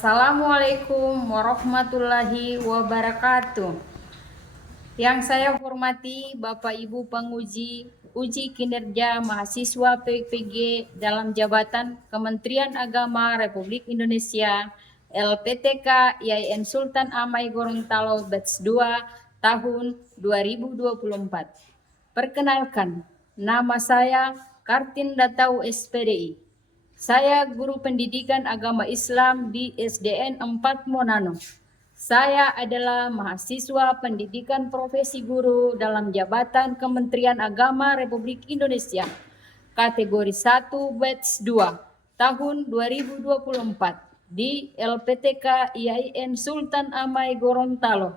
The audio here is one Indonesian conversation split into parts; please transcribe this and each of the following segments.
Assalamualaikum warahmatullahi wabarakatuh. Yang saya hormati Bapak Ibu penguji uji kinerja mahasiswa PPG dalam jabatan Kementerian Agama Republik Indonesia LPTK IAIN Sultan Amai Gorontalo Batch 2 tahun 2024. Perkenalkan, nama saya Kartin Datau SPDI. Saya guru pendidikan agama Islam di SDN 4 Monano. Saya adalah mahasiswa pendidikan profesi guru dalam jabatan Kementerian Agama Republik Indonesia, kategori 1 batch 2 tahun 2024 di LPTK IAIN Sultan Amai Gorontalo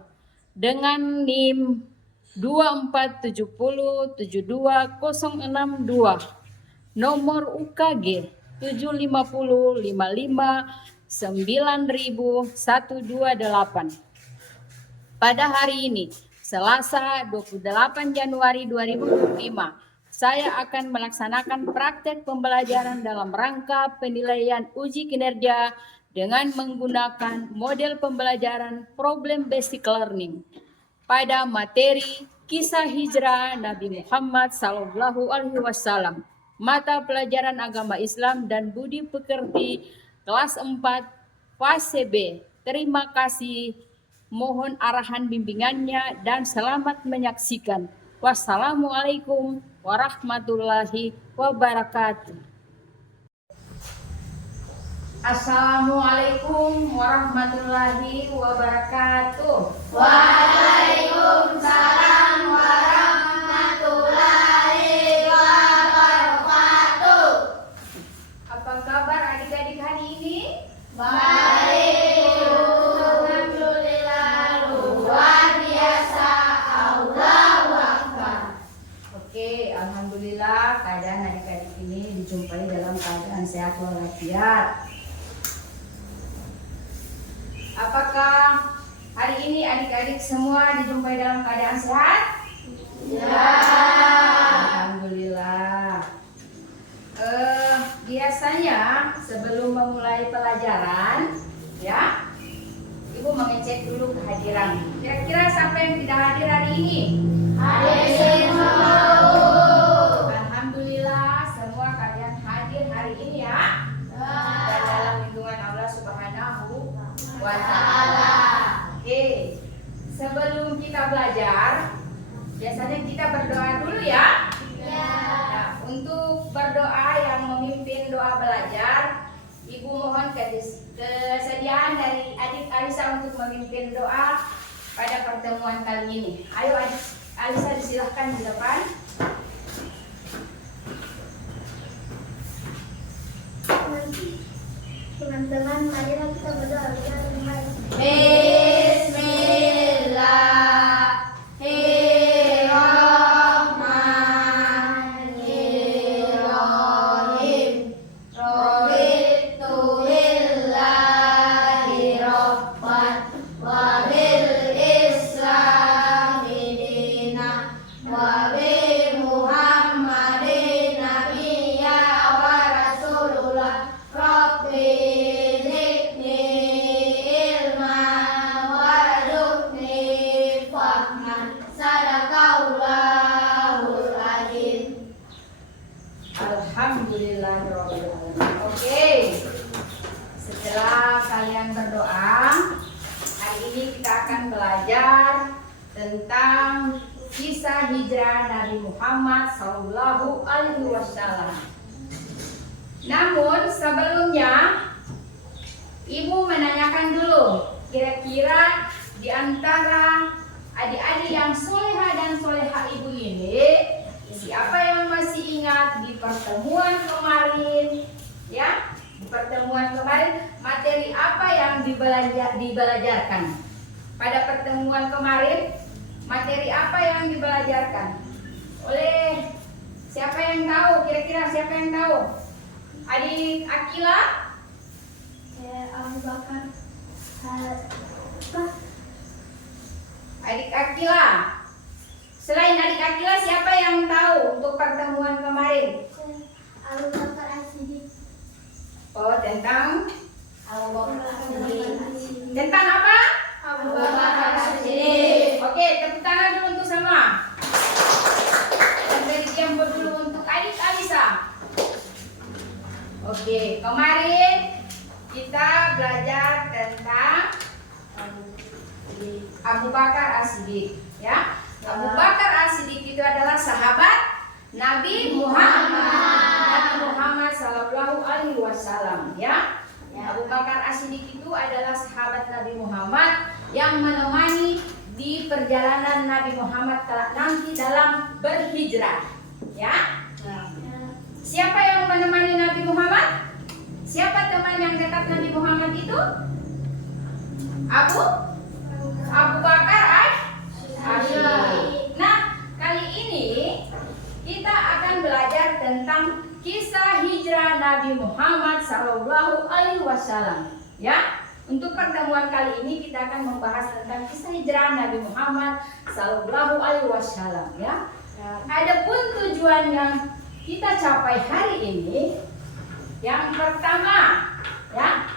dengan NIM 247072062, nomor UKG 750559128. Pada hari ini, Selasa 28 Januari 2025, saya akan melaksanakan praktek pembelajaran dalam rangka penilaian uji kinerja dengan menggunakan model pembelajaran Problem Basic Learning pada materi Kisah Hijrah Nabi Muhammad SAW, mata pelajaran agama Islam dan budi pekerti kelas 4 fase B. Terima kasih, mohon arahan bimbingannya dan selamat menyaksikan. Wassalamualaikum warahmatullahi wabarakatuh. Assalamualaikum warahmatullahi wabarakatuh. Waalaikumsalam warahmatullahi wabarakatuh. Apa kabar adik-adik hari ini? Baik, alhamdulillah, luar biasa. Allahu Akbar. Oke, alhamdulillah keadaan adik-adik ini dijumpai dalam keadaan sehat walafiat. Apakah hari ini adik-adik semua dijumpai dalam keadaan sehat? Ya. Alhamdulillah. Biasanya sebelum memulai pelajaran, ya, Ibu mengecek dulu kehadiran. Kira-kira siapa yang tidak hadir hari ini? Hadir semua. Alhamdulillah, semua kalian hadir hari ini ya. Dan dalam lindungan Allah Subhanahu wa Ta'ala. Oke, sebelum kita belajar, biasanya kita berdoa dulu ya. Nah, untuk berdoa yang memimpin doa belajar, Ibu mohon kesediaan dari adik Alisa untuk memimpin doa pada pertemuan kali ini. Ayo adik Alisa, disilahkan di depan. Teman-teman, marilah kita berdoa. Bismillahirrahmanirrahim. Raditu billahi rabban wa bil islami dinan wa bi Muhammadin nabiyya wa rasulullah. Rabbi zidni ilman warzuqni fahman. Sadaqallahul azim. Alhamdulillahirrahmanirrahim. Oke, setelah kalian berdoa, hari ini kita akan belajar tentang kisah hijrah Nabi Muhammad SAW. Namun sebelumnya, Ibu menanyakan dulu, kira-kira di antara adik-adik yang soleha dan soleha Ibu ini, siapa yang masih ingat di pertemuan kemarin? Ya, di pertemuan kemarin materi apa yang dibelajarkan? Pada pertemuan kemarin materi apa yang dibelajarkan? Oleh siapa yang tahu? Kira-kira siapa yang tahu? Adik Akila? Abu Bakar. Adik Akila. Selain adik Akila, siapa yang tahu untuk pertemuan kemarin? Abu Bakar As-Siddiq. Oh, tentang Abu Tentang apa? Abu Bakar As-Siddiq. Oke, tepuk tangan dulu untuk semua. Dan beri diam dulu untuk adik Alisa. Oke, kemarin kita belajar tentang Abu Bakar As-Siddiq, ya. Abu Bakar As-Siddiq itu adalah sahabat Nabi Muhammad Sallallahu Alaihi Wasallam, ya. Abu Bakar As-Siddiq itu adalah sahabat Nabi Muhammad yang menemani di perjalanan Nabi Muhammad nanti dalam berhijrah, ya. Siapa yang menemani Nabi Muhammad? Siapa teman yang dekat Nabi Muhammad itu? Abu Bakar As-Siddiq. Nah, kali ini kita akan belajar tentang kisah hijrah Nabi Muhammad Sallallahu Alaihi Wasallam, ya. Untuk pertemuan kali ini kita akan membahas tentang kisah hijrah Nabi Muhammad Sallallahu Alaihi Wasallam, ya. Adapun tujuan yang kita capai hari ini, yang pertama, ya,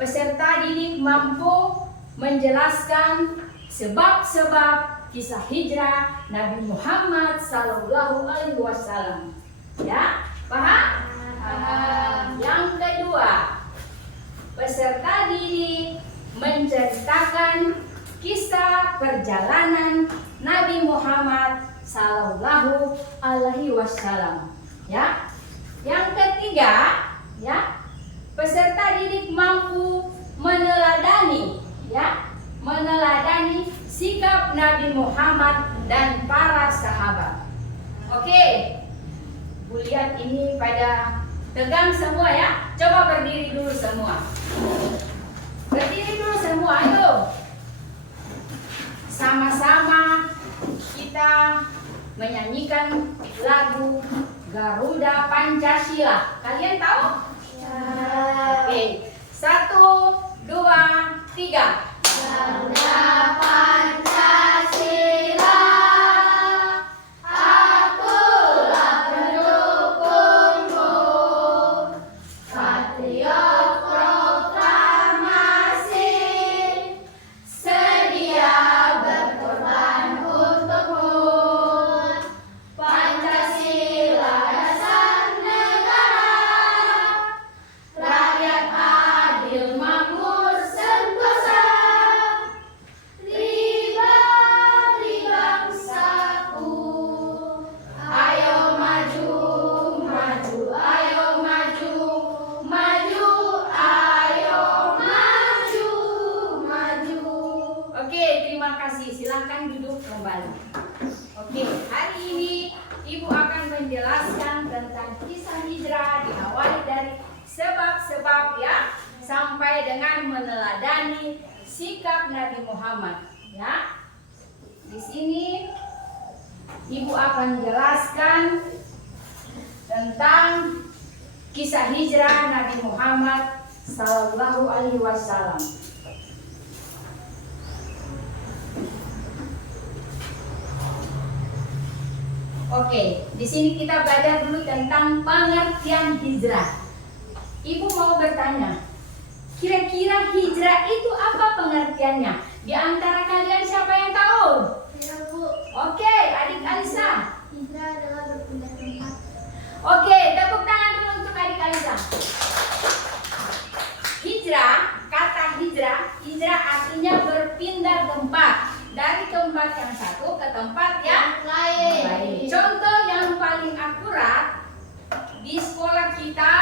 peserta didik mampu menjelaskan sebab-sebab kisah hijrah Nabi Muhammad Sallallahu Alaihi Wasallam, ya. Paham? Yang kedua, peserta didik menceritakan kisah perjalanan Nabi Muhammad Sallallahu Alaihi Wasallam, ya. Yang ketiga, ya, peserta didik mampu meneladani, ya, meneladani sikap Nabi Muhammad dan para sahabat. Oke, Bu lihat ini pada tegang semua, ya. Coba berdiri dulu semua. Berdiri dulu semua, ayo. Sama-sama kita menyanyikan lagu Garuda Pancasila. Kalian tahu? Oke, 1, 2, 3. Garuda Pancasila, akulah pendukungmu, patriot proklamasi, sedia berkorban untukmu. Pancasila dasar negara, rakyat adil makmur sentosa. Silahkan duduk kembali. Oke, hari ini Ibu akan menjelaskan tentang kisah hijrah diawali dari sebab-sebab, ya, sampai dengan meneladani sikap Nabi Muhammad, ya. Di sini Ibu akan menjelaskan tentang kisah hijrah Nabi Muhammad Sallallahu Alaihi Wasallam. Oke, di sini kita belajar dulu tentang pengertian hijrah. Ibu mau bertanya, kira-kira hijrah itu apa pengertiannya? Di antara kalian siapa yang tahu? Ya, Bu. Oke, adik Alisa. Hijrah adalah berpindah tempat. Oke, tepuk tangan dulu untuk adik Alisa. Hijrah, kata hijrah artinya berpindah tempat. Dari tempat yang satu ke tempat yang lain. Contoh yang paling akurat, di sekolah kita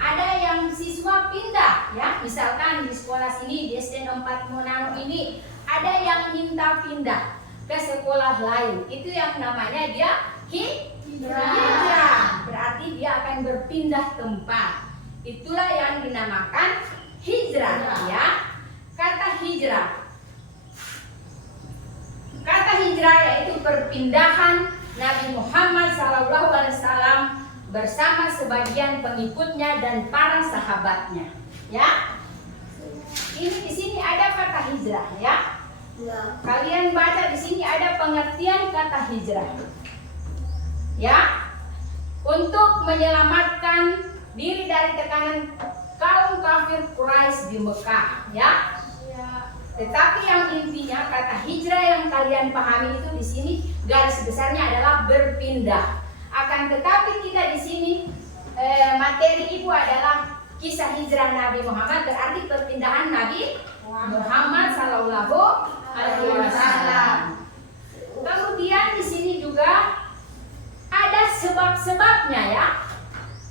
ada yang siswa pindah, ya. Misalkan di sekolah sini di SD 4 Monano ini ada yang minta pindah ke sekolah lain. Itu yang namanya dia hijrah. Berarti dia akan berpindah tempat. Itulah yang dinamakan hijrah, ya. Kata hijrah yaitu perpindahan Nabi Muhammad SAW bersama sebagian pengikutnya dan para sahabatnya, ya. Ini di sini ada kata hijrah, ya. Kalian baca di sini ada pengertian kata hijrah, ya. Untuk menyelamatkan diri dari tekanan kaum kafir Quraisy di Mekah, ya. Tetapi yang intinya kata hijrah yang kalian pahami itu di sini garis besarnya adalah berpindah. Akan tetapi kita di sini materi ibu adalah kisah hijrah Nabi Muhammad, berarti perpindahan Nabi Muhammad Sallallahu Alaihi Wasallam. Kemudian di sini juga ada sebab-sebabnya, ya.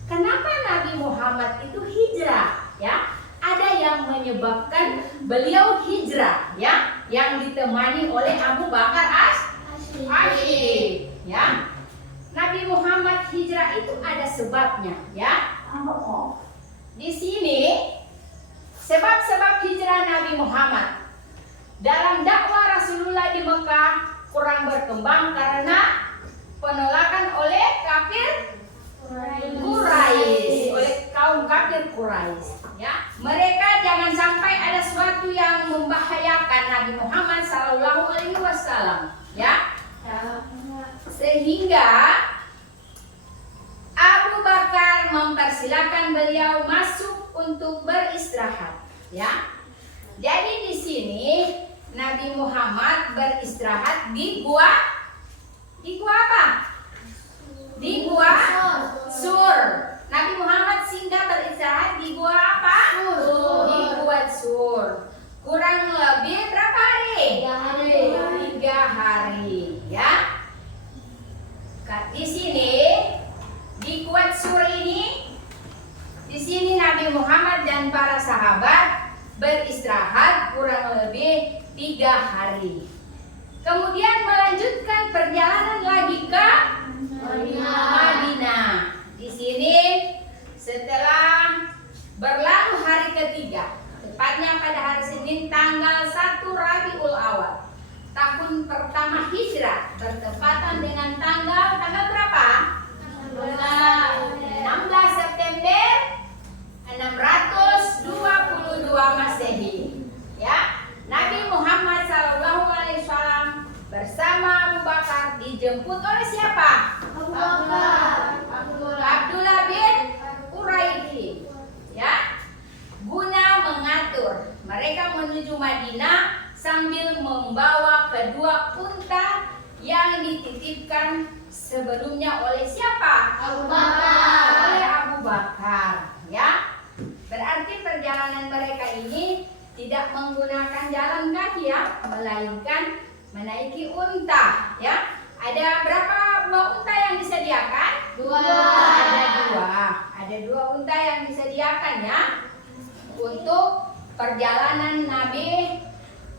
Kenapa Nabi Muhammad itu hijrah, ya? Ada yang menyebabkan beliau hijrah, ya, yang ditemani oleh Abu Bakar As-Siddiq, ya. Nabi Muhammad hijrah itu ada sebabnya, ya. Di sini sebab-sebab hijrah Nabi Muhammad dalam dakwah Rasulullah di Mekah kurang berkembang karena penolakan oleh kafir Quraisy, oleh kaum kafir Quraisy, ya. Mereka jangan sampai ada sesuatu yang membahayakan Nabi Muhammad Sallallahu Alaihi Wasallam, ya. Sehingga Abu Bakar mempersilahkan beliau masuk untuk beristirahat, ya. Jadi di sini Nabi Muhammad beristirahat di gua apa? Di gua Sur. Nabi Muhammad singgah beristirahat di gua apa? Di gua Sur. Kurang lebih berapa hari? 3 hari, ya. Di sini di gua Sur ini, di sini Nabi Muhammad dan para sahabat beristirahat kurang lebih 3 hari. Kemudian melanjutkan perjalanan lagi ke Madinah. Di sini setelah berlalu hari ketiga, tepatnya pada hari Senin tanggal 1 Rabiul Awal, tahun pertama hijrah, bertepatan dengan tanggal berapa? 16 September 622 Masehi, ya. Nabi Muhammad Sallallahu Alaihi Wasallam bersama Abu Bakar dijemput oleh siapa? Abdullah bin Quraisy, ya, guna mengatur mereka menuju Madinah sambil membawa kedua unta yang dititipkan sebelumnya oleh siapa? Oleh Abu Bakar, ya. Berarti perjalanan mereka ini tidak menggunakan jalan kaki, ya, melainkan menaiki unta, ya. Ada berapa buah unta yang disediakan? 2. Ada 2 unta yang disediakan, ya, untuk perjalanan Nabi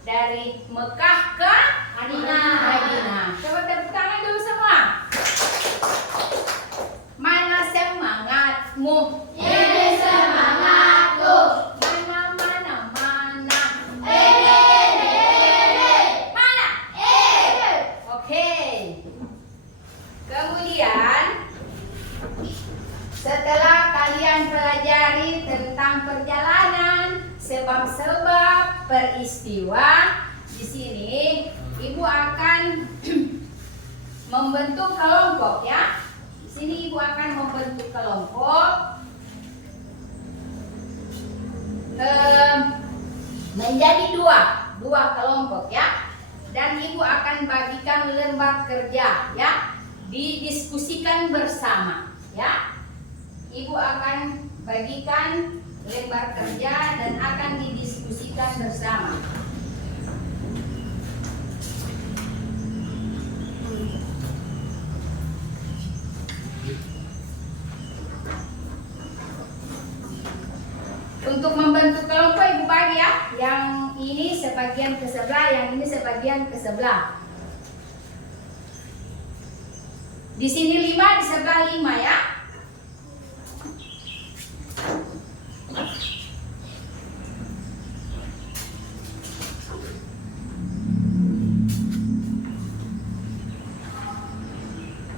dari Mekah ke Madinah. Coba tepuk tangan dulu semua. Mana semangatmu? Ini semangatku. Kemudian setelah kalian pelajari tentang perjalanan, sebab-sebab peristiwa, di sini ibu akan membentuk kelompok, ya. Di sini ibu akan membentuk kelompok menjadi dua kelompok, ya. Dan ibu akan bagikan lembar kerja, ya, didiskusikan bersama, ya. Ibu akan bagikan lembar kerja dan akan didiskusikan bersama. Untuk membentuk kelompok ibu bagi, ya, yang ini sebagian ke sebelah, yang ini sebagian ke sebelah. Di sini 5, di sebelah 5, ya.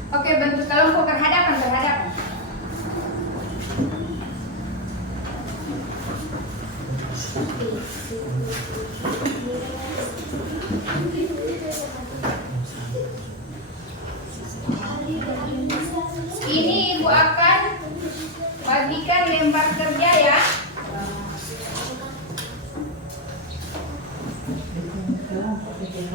Oke, bentuk kelompok berhadapan. Ini ibu akan bagikan lembar kerja, ya. Iya,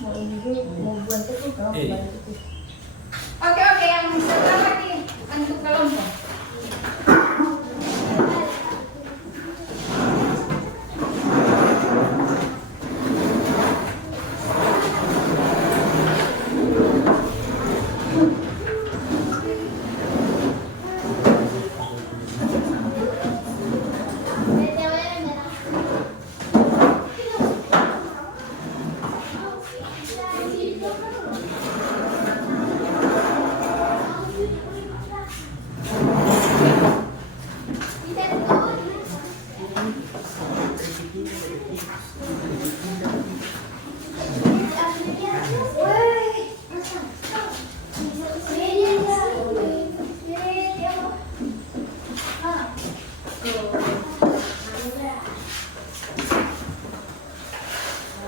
mau ini dulu, mau buat itu kalau buat itu. Oke, yang sebelah lagi untuk kelompok.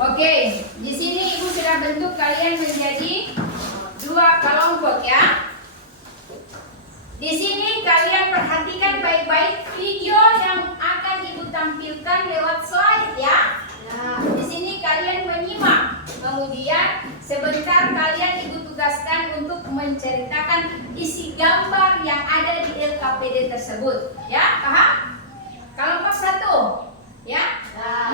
Oke, di sini Ibu sudah bentuk kalian menjadi 2 kelompok ya. Di sini kalian perhatikan baik-baik video yang akan Ibu tampilkan lewat slide ya. Di sini kalian menyimak. Kemudian sebentar kalian Ibu tugaskan untuk menceritakan isi gambar yang ada di LKPD tersebut. Ya, paham? Kelompok 1 ya.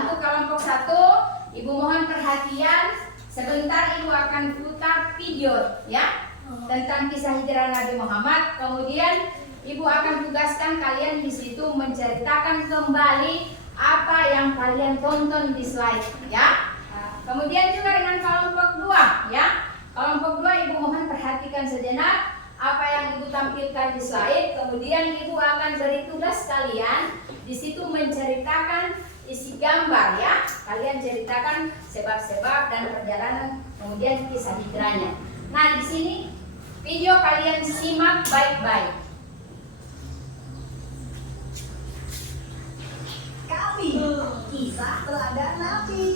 Untuk kelompok 1 Ibu mohon perhatian, sebentar Ibu akan putar video ya tentang kisah hijrah Nabi Muhammad. Kemudian Ibu akan tugaskan kalian di situ menceritakan kembali apa yang kalian tonton di slide ya. Kemudian juga dengan kelompok 2 ya. Kelompok 2 Ibu mohon perhatikan sejenak apa yang Ibu tampilkan di slide. Kemudian Ibu akan beri tugas kalian di situ menceritakan isi gambar ya. Kalian ceritakan sebab-sebab dan perjalanan kemudian kisah hijrahnya. Nah, di sini video kalian simak baik-baik. Kami kisah teladan Nabi.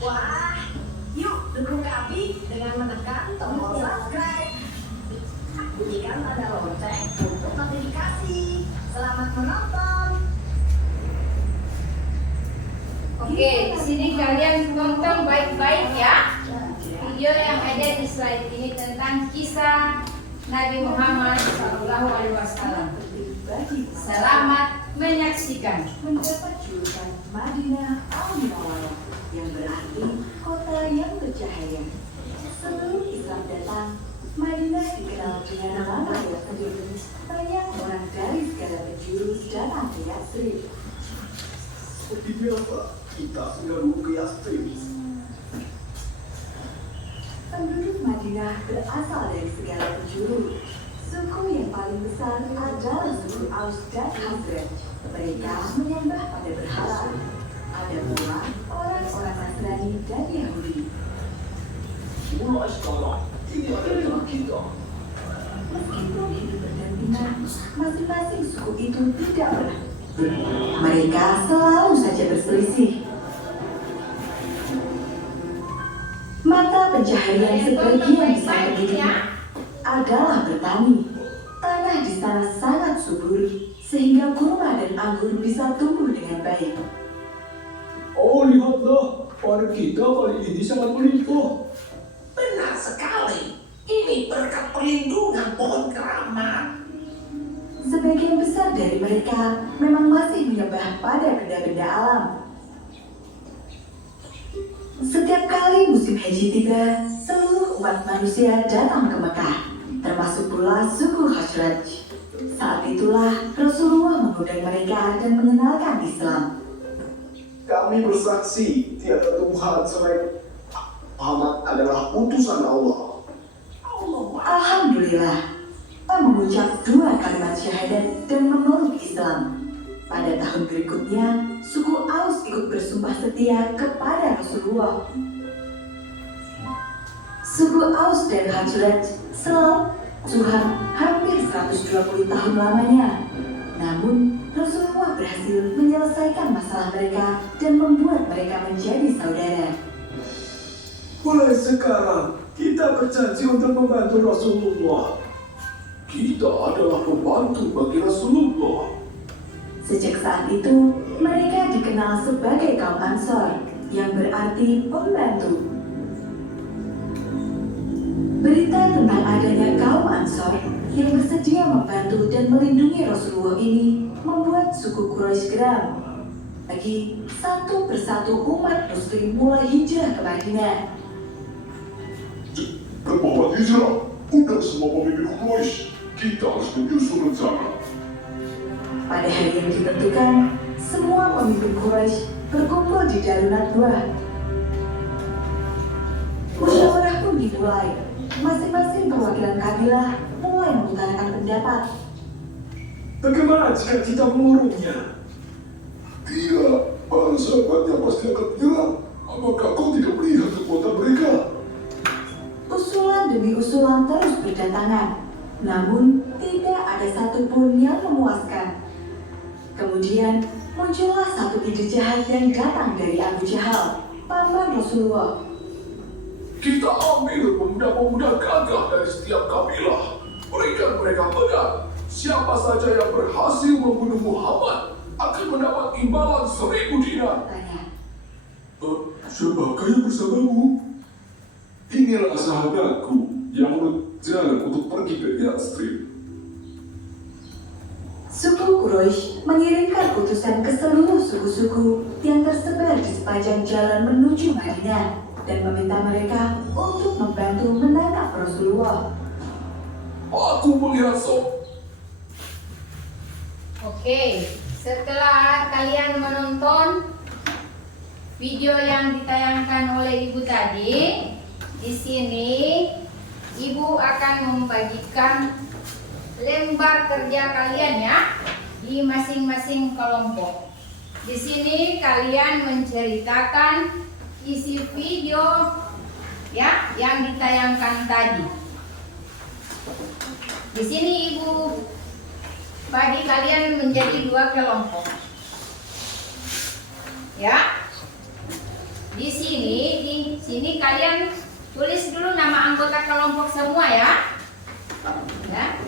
Wah, yuk dukung kami dengan menekan tombol subscribe. Bunyikan tanda lonceng untuk notifikasi. Selamat menonton. Oke, di sini kalian tonton baik-baik ya. Video yang ada di slide ini tentang kisah Nabi Muhammad SAW. Selamat menyaksikan. Mendapat julukan Madinah Al-Munawwarah yang berarti kota yang bercahaya. Sebelum Islam datang, Madinah dikenal dengan nama yang sejuk. Banyak orang dari segala penjuru datang ke Yatsrib. Seperti biasa, kita selalu ke Yatsrib. Penduduk Madinah berasal dari segala penjuru. Suku yang paling besar adalah suku Aus dan Khazraj. Mereka menyembah pada berhala. Ada pula orang-orang Nasrani dan Yahudi. Mulai sekarang, ini adalah kita. Meskipun hidup berdampingan, masing-masing suku itu tidak pernah. Mereka selalu saja berselisih. Mata pencaharian sebagian besar penduduk adalah bertani. Tanah di sana sangat subur, sehingga kurma dan anggur bisa tumbuh dengan baik. Oh, lihatlah, panen kita kali ini sangat melimpah. Benar sekali. Ini berkat perlindungan pohon keramat. Sebagian besar dari mereka memang masih menyembah pada benda-benda alam. Setiap kali musim haji tiba, seluruh umat manusia datang ke Mekah, termasuk pula suku Khazraj. Saat itulah Rasulullah mengundang mereka dan mengenalkan Islam. Kami bersaksi tiada Tuhan selain Muhammad adalah utusan Allah. Alhamdulillah, mengucap 2 kalimat syahadat dan memeluk Islam. Pada tahun berikutnya, suku Aus ikut bersumpah setia kepada Rasulullah. Suku Aus dan Khazraj selalu Tuhan hampir 120 tahun lamanya. Namun, Rasulullah berhasil menyelesaikan masalah mereka dan membuat mereka menjadi saudara. Mulai sekarang, kita berjanji untuk membantu Rasulullah. Kita adalah pembantu bagi Rasulullah. Sejak saat itu, mereka dikenal sebagai kaum Ansor, yang berarti pembantu. Berita tentang adanya kaum Ansor yang bersedia membantu dan melindungi Rasulullah ini membuat suku Quraisy geram. Lagi satu persatu umat Muslim mulai hijrah ke Madinah. Berbawa hijrah, undang semua pemimpin Quraisy. Kita harus menyusun rencana. Pada hari yang ditentukan, semua pemimpin Quraisy berkumpul di Darunat Buah. Musyawarah pun dimulai. Masing-masing perwakilan kabilah mulai mengutarakan pendapat. Bagaimana jika kita mengurungnya? Tidak, para sahabatnya pasti akan menyerang. Apakah kau tidak melihat kekuatan mereka? Usulan demi usulan terus berdatangan, namun tidak ada satupun yang memuaskan. Kemudian muncullah satu ide jahat yang datang dari Abu Jahal, paman Rasulullah. Kita ambil pemuda-pemuda gagah dari setiap kabilah. Berikan mereka pedang. Siapa saja yang berhasil membunuh Muhammad akan mendapat imbalan 1000 dinar. Tanya, Siapakah yang bersamamu? Inilah sahabatku yang berjalan untuk pergi ke Yathrib. suku Quraisy mengirimkan utusan ke seluruh suku-suku yang tersebar di sepanjang jalan menuju Madinah dan meminta mereka untuk membantu menangkap Rasulullah. Aku melihat Oke, setelah kalian menonton video yang ditayangkan oleh ibu tadi, di sini ibu akan membagikan lembar kerja kalian ya di masing-masing kelompok. Di sini kalian menceritakan isi video ya yang ditayangkan tadi. Di sini ibu bagi kalian menjadi 2 kelompok. Ya. Di sini kalian tulis dulu nama anggota kelompok semua ya. Ya.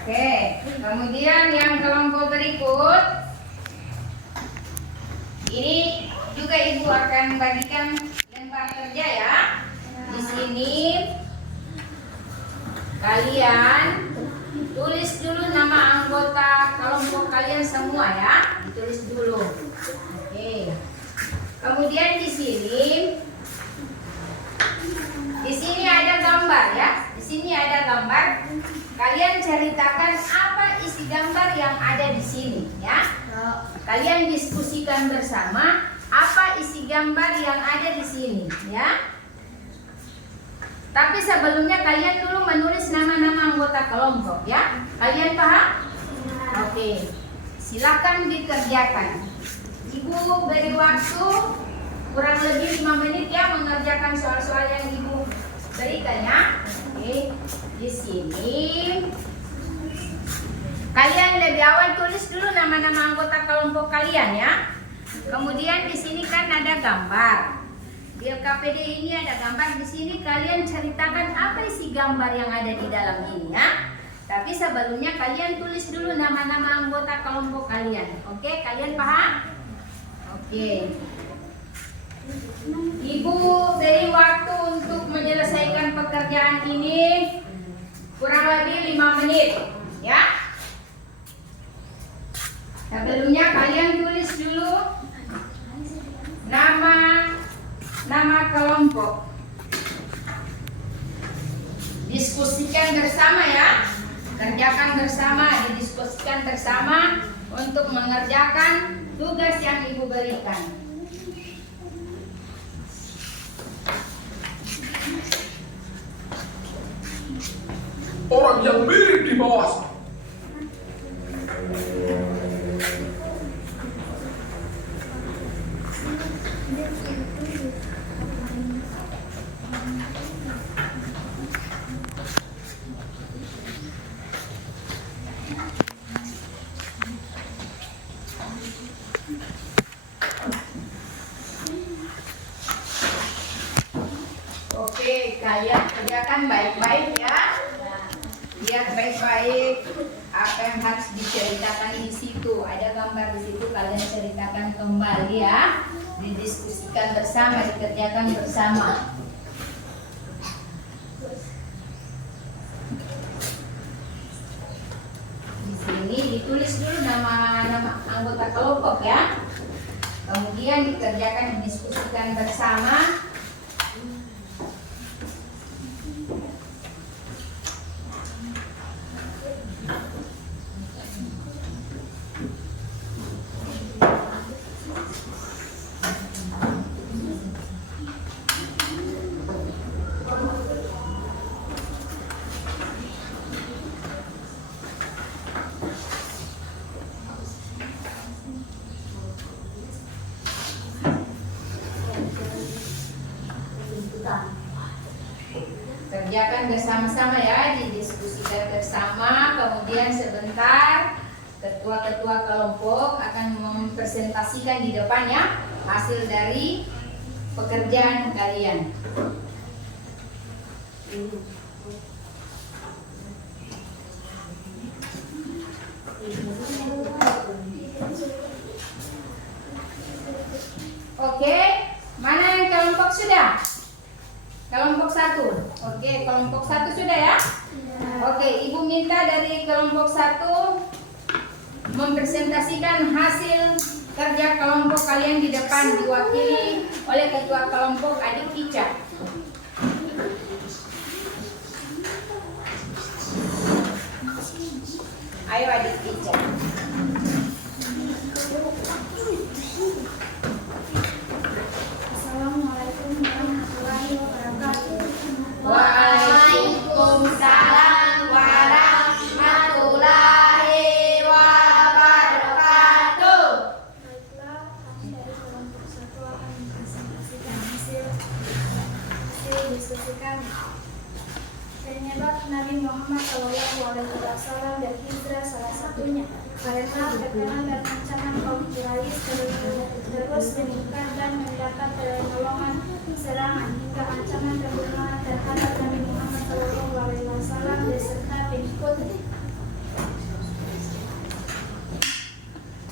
Oke, kemudian yang kelompok berikut ini juga ibu akan bagikan lembar kerja ya. Di sini kalian tulis dulu nama anggota kelompok kalian semua ya, ditulis dulu. Oke. Kemudian di sini ada gambar ya. Di sini ada gambar. Kalian ceritakan apa isi gambar yang ada di sini ya. Kalian diskusikan bersama apa isi gambar yang ada di sini ya. Tapi sebelumnya kalian dulu menulis nama-nama anggota kelompok ya. Kalian paham? Oke. Silakan dikerjakan. Ibu beri waktu kurang lebih 5 menit ya mengerjakan soal-soal yang ibu berikan ya. Oke. Di sini kalian lebih awal tulis dulu nama-nama anggota kelompok kalian ya. Kemudian di sini kan ada gambar. Di LKPD ini ada gambar. Di sini kalian ceritakan apa isi gambar yang ada di dalam ini ya. Tapi sebelumnya kalian tulis dulu nama-nama anggota kelompok kalian. Oke, kalian paham? Oke. Ibu beri waktu untuk menyelesaikan pekerjaan ini kurang lebih 5 menit ya. Sebelumnya kalian tulis dulu nama kelompok. Diskusikan bersama ya. Kerjakan bersama, didiskusikan bersama untuk mengerjakan tugas yang ibu berikan. Orang yang mirip di bawah. Oke, kalian kerjakan baik-baik ya. Lihat baik-baik apa yang harus diceritakan di situ. Ada gambar di situ, kalian ceritakan kembali ya. Didiskusikan bersama, dikerjakan bersama. Di sini ditulis dulu nama anggota kelompok ya. Kemudian dikerjakan, didiskusikan bersama. Kerjakan bersama-sama ya, didiskusikan bersama. Kemudian sebentar ketua-ketua kelompok akan mempresentasikan di depan ya hasil dari pekerjaan kalian. Oke, mana yang kelompok sudah? Kelompok 1. Oke, kelompok 1 sudah ya? Oke, Ibu minta dari kelompok 1 mempresentasikan hasil kerja kelompok kalian di depan, diwakili oleh ketua kelompok Adik Ica. Ayo Adik Ica. Assalamualaikum warahmatullahi wabarakatuh. Waalaikumsalam warahmatullahi wabarakatuh. Baiklah, kami dari kelompok 1 akan mempresentasikan hasil diskusi kami. Penyebab Nabi Muhammad SAW berhijrah salah satunya karena terkenal dan ancaman kaum Quraisy terus meningkat dan mendapat pertolongan serangan hingga ancaman pembunuhan terhadap Nabi Muhammad SAW beserta pengikutnya.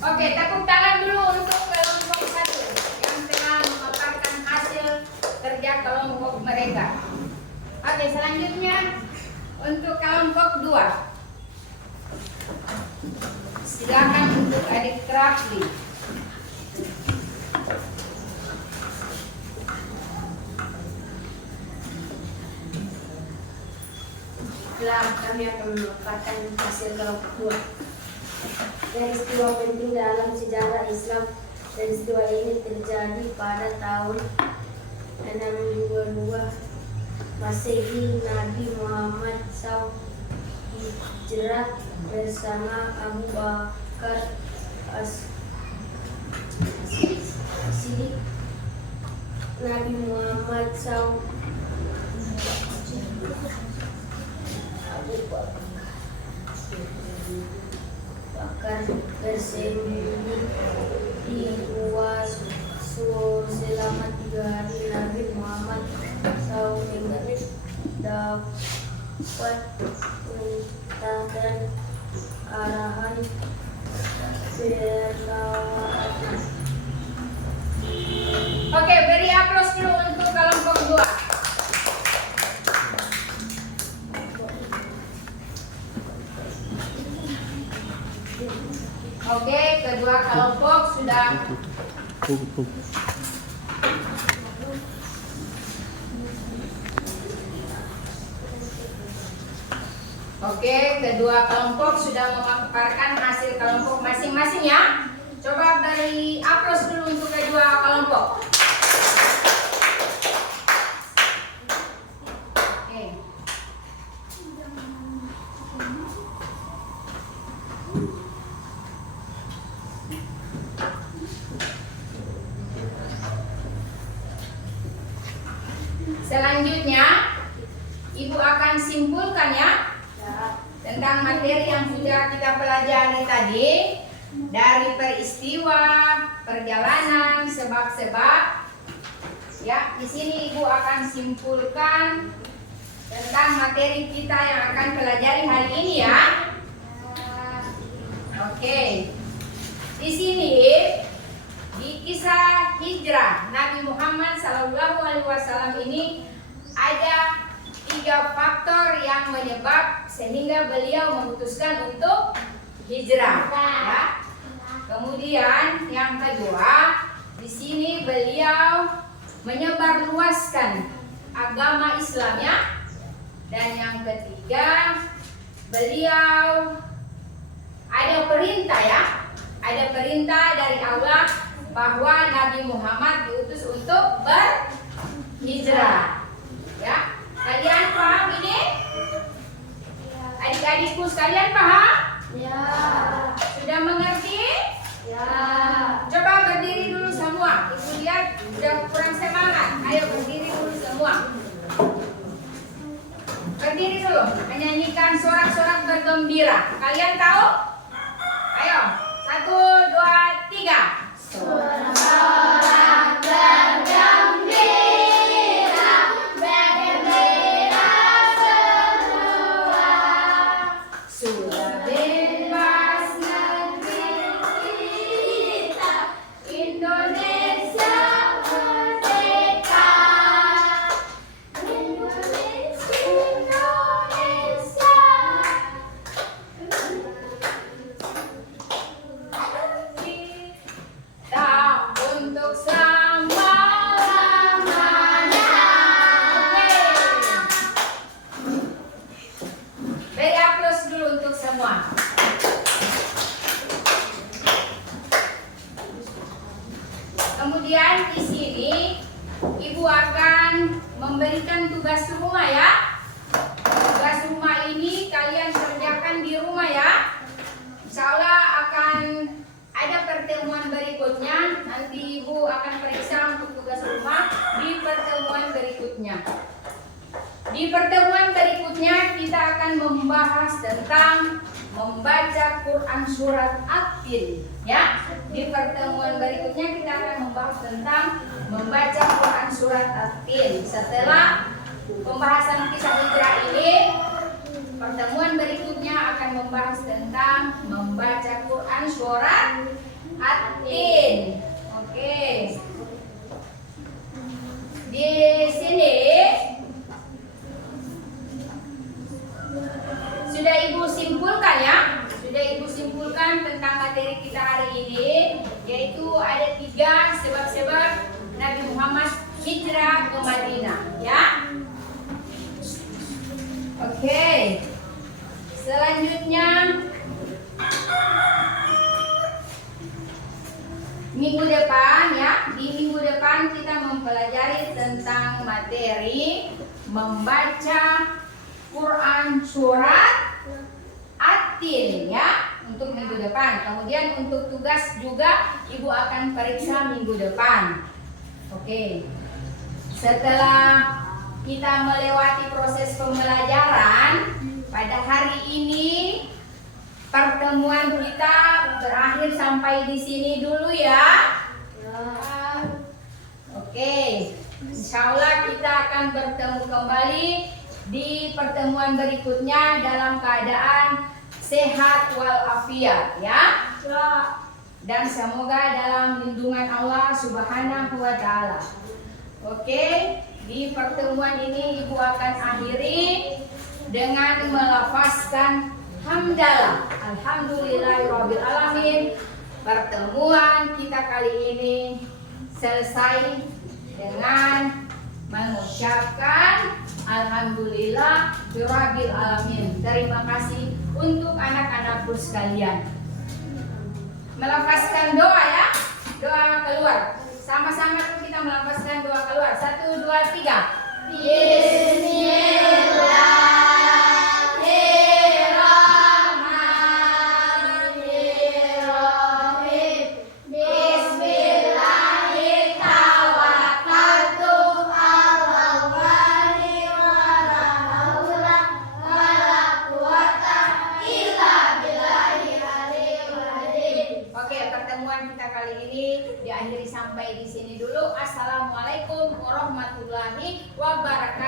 Oke, tepuk tangan dulu untuk kelompok 1 yang telah memaparkan hasil kerja kelompok mereka. Oke, selanjutnya untuk kelompok 2. Silakan untuk Adik Rafli. Kami akan memaparkan hasil kelompok 2. Peristiwa penting dalam sejarah Islam. Peristiwa ini terjadi pada tahun 622 Masehi. Nabi Muhammad SAW hijrah bersama Abu Bakar As-Siddiq. Nabi Muhammad SAW Bakar bersembunyi di gua selama 3 hari. Nabi Muhammad SAW dapat perintah dan arahan berlawanan. Oke, beri aplaus dulu untuk kelompok 2. Oke, kedua kelompok sudah memaparkan hasil kelompok masing-masing ya. Coba beri aplaus dulu untuk kedua kelompok. Oke. Selanjutnya, Ibu akan simpulkan ya tentang materi yang sudah kita pelajari tadi, dari peristiwa, perjalanan, sebab-sebab, Ya, di sini Ibu akan simpulkan tentang materi kita yang akan pelajari hari ini ya. Oke. Di sini di kisah hijrah Nabi Muhammad SAW ini ada 3 faktor yang menyebab sehingga beliau memutuskan untuk hijrah. Ya. Kemudian yang kedua, di sini beliau menyebarluaskan agama Islam ya. Dan yang ketiga, beliau ada perintah ya. Ada perintah dari Allah bahwa Nabi Muhammad diutus untuk berhijrah. Ya. Kalian paham ini? Adik-adikku sekalian paham? Ya. Sudah mengerti? Ya. Coba berdiri dulu semua. Ibu lihat udah kurang semangat. Ayo berdiri dulu semua. Berdiri dulu. Menyanyikan sorak-sorak bergembira. Kalian tahu? Ayo. 1, 2, 3. Sorak-sorak bergembira, bergembira semua. Sudah bebas negeri kita, Indonesia merdeka. Indonesia. kita untuk selama-lamanya. Oke. Beri aplaus dulu untuk semua. Kemudian di sini Ibu akan memberikan tugas rumah ya. Tugas rumah ini kalian kerjakan di rumah ya. Insya Allah akan ada pertemuan berikutnya. Nanti Ibu akan periksa untuk tugas rumah di pertemuan berikutnya. Di pertemuan berikutnya kita akan membahas tentang membaca Quran surat At-Tin ya. Di pertemuan berikutnya kita akan membahas tentang membaca Quran surat At-Tin. Setelah pembahasan kisah hijrah ini, pertemuan berikutnya akan membahas tentang membaca Quran surat At-Tin. Oke. Di sini sudah Ibu simpulkan ya. Sudah Ibu simpulkan tentang materi kita hari ini, yaitu ada 3 sebab-sebab Nabi Muhammad hijrah ke Madinah ya. Oke. Selanjutnya minggu depan ya, di minggu depan kita mempelajari tentang materi membaca Quran surat At-Tin ya, untuk minggu depan. Kemudian untuk tugas juga Ibu akan periksa minggu depan. Oke. Setelah kita melewati proses pembelajaran, pada hari ini pertemuan kita berakhir sampai di sini dulu ya. Oke, insya Allah kita akan bertemu kembali di pertemuan berikutnya dalam keadaan sehat walafiat ya. Dan semoga dalam lindungan Allah Subhanahu wa taala. Oke, di pertemuan ini Ibu akan akhiri dengan melafazkan hamdalah. Alhamdulillahirabbil alamin. Pertemuan kita kali ini selesai dengan mengucapkan alhamdulillah birabbil alamin. Terima kasih untuk anak-anakku sekalian. Melafazkan doa ya. Doa keluar. Sama-sama kita melafazkan doa keluar. 1, 2, 3. Bismillahirrahmanirrahim. Bismillahirrahmanirrahim. Oke, pertemuan kita kali ini diakhiri sampai di sini dulu. Assalamualaikum warahmatullahi wabarakatuh. wabarakatuh.